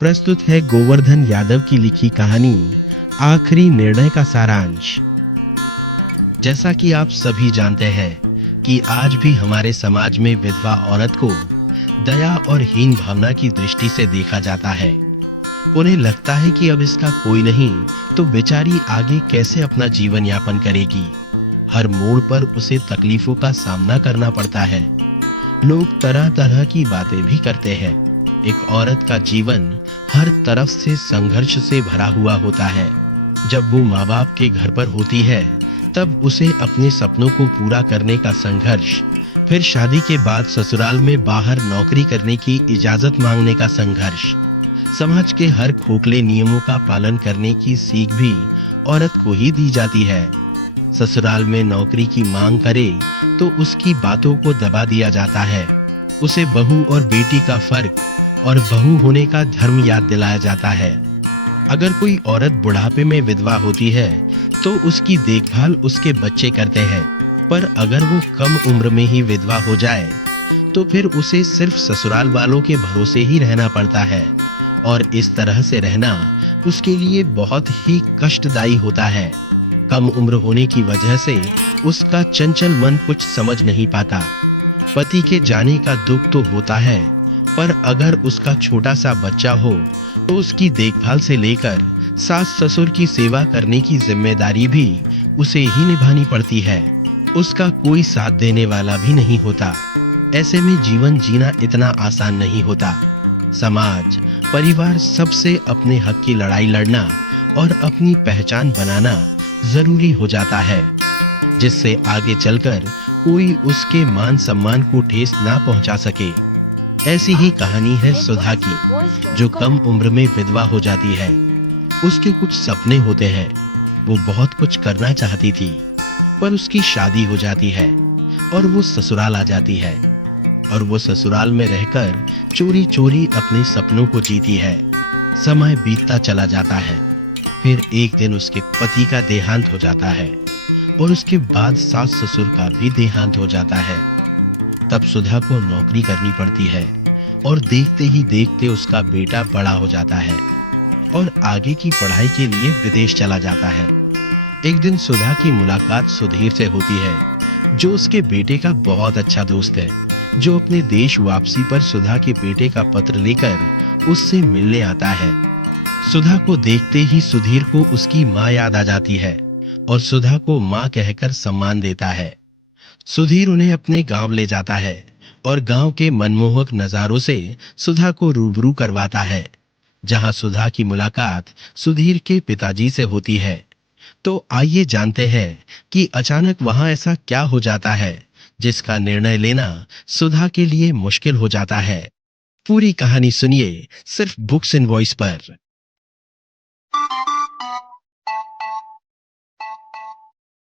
प्रस्तुत है गोवर्धन यादव की लिखी कहानी आखिरी निर्णय का सारांश। जैसा कि आप सभी जानते हैं कि आज भी हमारे समाज में विधवा औरत को दया और हीन भावना की दृष्टि से देखा जाता है। उन्हें लगता है कि अब इसका कोई नहीं तो बेचारी आगे कैसे अपना जीवन यापन करेगी। हर मोड़ पर उसे तकलीफों का सामना करना पड़ता है। लोग तरह तरह की बातें भी करते हैं। एक औरत का जीवन हर तरफ से संघर्ष से भरा हुआ होता है। जब वो माँ बाप के घर पर होती है तब उसे अपने सपनों को पूरा करने का संघर्ष, फिर शादी के बाद ससुराल में बाहर नौकरी करने की इजाजत मांगने का संघर्ष, समाज के हर खोखले नियमों का पालन करने की सीख भी औरत को ही दी जाती है। ससुराल में नौकरी की मांग करे तो उसकी बातों को दबा दिया जाता है। उसे बहू और बेटी का फर्क और बहू होने का धर्म याद दिलाया जाता है। अगर कोई औरत बुढ़ापे में विधवा होती है तो उसकी देखभाल उसके बच्चे करते हैं, पर अगर वो कम उम्र में ही विधवा हो जाए तो फिर उसे सिर्फ ससुराल वालों के भरोसे ही रहना पड़ता है और इस तरह से रहना उसके लिए बहुत ही कष्टदायी होता है। कम उम्र होने की वजह से उसका चंचल मन कुछ समझ नहीं पाता। पति के जाने का दुख तो होता है, पर अगर उसका छोटा सा बच्चा हो तो उसकी देखभाल से लेकर सास ससुर की सेवा करने की जिम्मेदारी भी उसे ही निभानी पड़ती है। उसका कोई साथ देने वाला भी नहीं होता। ऐसे में जीवन जीना इतना आसान नहीं होता। समाज, परिवार सबसे अपने हक की लड़ाई लड़ना और अपनी पहचान बनाना जरूरी हो जाता है, जिससे आगे चलकर कोई उसके मान सम्मान को ठेस ना पहुंचा सके। ऐसी ही कहानी है सुधा की, जो कम उम्र में विधवा हो जाती है। उसके कुछ सपने होते हैं। वो बहुत कुछ करना चाहती थी, पर उसकी शादी हो जाती है और वो ससुराल आ जाती है और वो ससुराल में रहकर चोरी चोरी अपने सपनों को जीती है। समय बीतता चला जाता है। फिर एक दिन उसके पति का देहांत हो जाता है और उसके बाद सास ससुर का भी देहांत हो जाता है। तब सुधा को नौकरी करनी पड़ती है और देखते ही देखते उसका बेटा बड़ा हो जाता है और आगे की पढ़ाई के लिए विदेश चला जाता है। एक दिन सुधा की मुलाकात सुधीर से होती है, जो उसके बेटे का बहुत अच्छा दोस्त है, जो अपने देश वापसी पर सुधा के बेटे का पत्र लेकर उससे मिलने आता है। सुधा को देखते ही सुधीर को उसकी माँ याद आ जाती है और सुधा को माँ कहकर सम्मान देता है। सुधीर उन्हें अपने गांव ले जाता है और गांव के मनमोहक नजारों से सुधा को रूबरू करवाता है, जहां सुधा की मुलाकात सुधीर के पिताजी से होती है। तो आइए जानते हैं कि अचानक वहां ऐसा क्या हो जाता है जिसका निर्णय लेना सुधा के लिए मुश्किल हो जाता है। पूरी कहानी सुनिए सिर्फ बुक्स इन वॉइस पर।